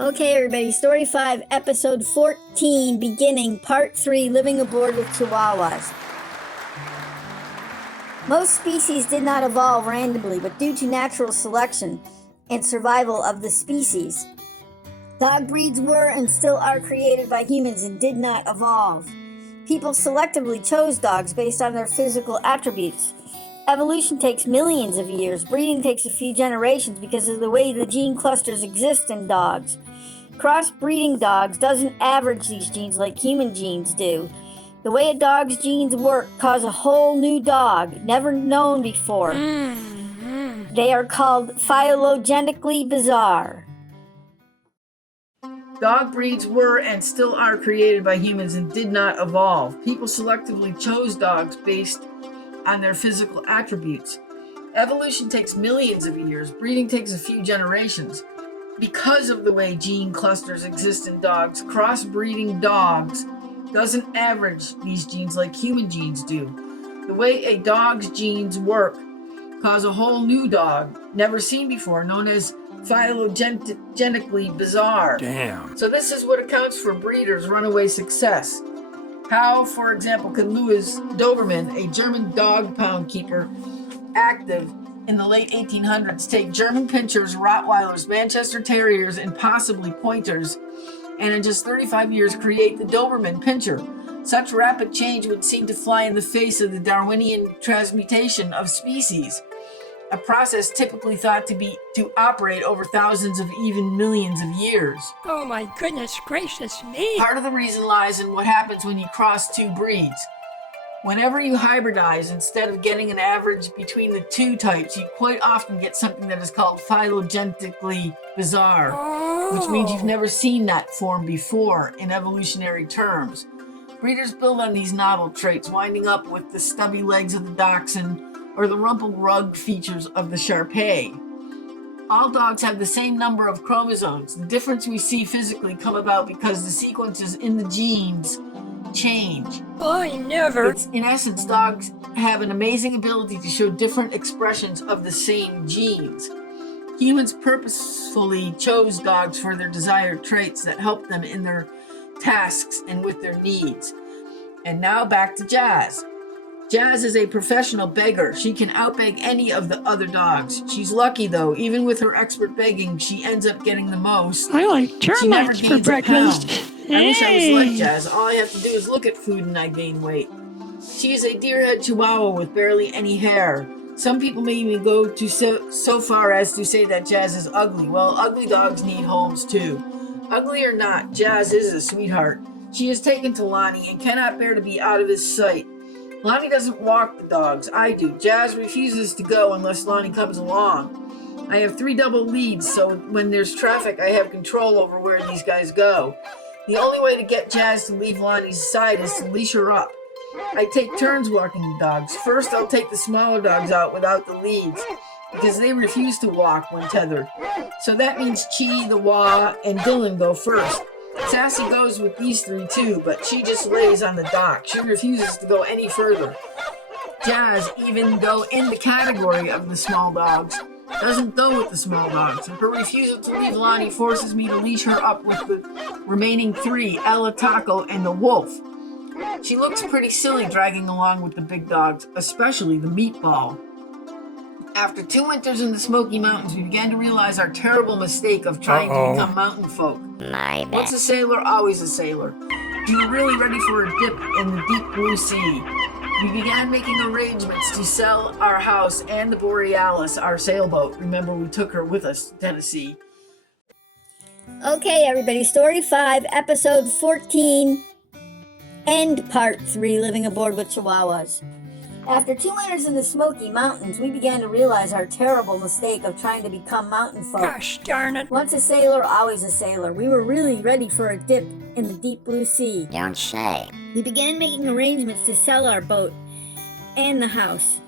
Okay, everybody, Story 5, Episode 14, beginning, Part 3, Living Aboard with Chihuahuas. Most species did not evolve randomly, but due to natural selection and survival of the species. Dog breeds were and still are created by humans and did not evolve. People selectively chose dogs based on their physical attributes. Evolution takes millions of years. Breeding takes a few generations because of the way the gene clusters exist in dogs. Cross-breeding dogs doesn't average these genes like human genes do. The way a dog's genes work cause a whole new dog, never known before. They are called phylogenetically bizarre. Dog breeds were and still are created by humans and did not evolve. People selectively chose dogs based on their physical attributes. Evolution takes millions of years. Breeding takes a few generations. Because of the way gene clusters exist in dogs, crossbreeding dogs doesn't average these genes like human genes do. The way a dog's genes work cause a whole new dog, never seen before, known as phylogenetically bizarre. Damn. So this is what accounts for breeders' runaway success. How, for example, could Louis Doberman, a German dog pound keeper, active in the late 1800s, take German Pinschers, Rottweilers, Manchester Terriers, and possibly Pointers, and in just 35 years create the Doberman Pinscher? Such rapid change would seem to fly in the face of the Darwinian transmutation of species, a process typically thought to operate over thousands of even millions of years. Oh my goodness gracious me! Part of the reason lies in what happens when you cross two breeds. Whenever you hybridize, instead of getting an average between the two types, you quite often get something that is called phylogenetically bizarre, which means you've never seen that form before in evolutionary terms. Breeders build on these novel traits, winding up with the stubby legs of the dachshund or the rumpled rug features of the Shar-Pei. All dogs have the same number of chromosomes. The difference we see physically come about because the sequences in the genes change. I never. In essence, dogs have an amazing ability to show different expressions of the same genes. Humans purposefully chose dogs for their desired traits that help them in their tasks and with their needs. And now back to Jazz. Jazz is a professional beggar. She can outbeg any of the other dogs. She's lucky though. Even with her expert begging, she ends up getting the most. I like termites for breakfast. I wish I was like Jazz. All I have to do is look at food and I gain weight. She is a deer-head chihuahua with barely any hair. Some people may even go to so far as to say that Jazz is ugly. Well, ugly dogs need homes too. Ugly or not, Jazz is a sweetheart. She is taken to Lonnie and cannot bear to be out of his sight. Lonnie doesn't walk the dogs. I do. Jazz refuses to go unless Lonnie comes along. I have 3 double leads, so when there's traffic, I have control over where these guys go. The only way to get Jazz to leave Lonnie's side is to leash her up. I take turns walking the dogs. First, I'll take the smaller dogs out without the leads, because they refuse to walk when tethered. So that means Chi, the Wah, and Dylan go first. Sassy goes with these 3 too, but she just lays on the dock. She refuses to go any further. Jazz, even though in the category of the small dogs, doesn't go with the small dogs. Her refusal to leave Lonnie forces me to leash her up with the remaining 3, Ella, Taco, and the wolf. She looks pretty silly dragging along with the big dogs, especially the meatball. After 2 winters in the Smoky Mountains, we began to realize our terrible mistake of trying to become mountain folk. Once a sailor, always a sailor. We were really ready for a dip in the deep blue sea. We began making arrangements to sell our house and the Borealis, our sailboat. Remember, we took her with us to Tennessee. Okay, everybody, Story 5, Episode 14, and Part 3, Living Aboard with Chihuahuas. After 2 winters in the Smoky Mountains, we began to realize our terrible mistake of trying to become mountain folk. Gosh darn it. Once a sailor, always a sailor. We were really ready for a dip in the deep blue sea. Don't say. We began making arrangements to sell our boat and the house.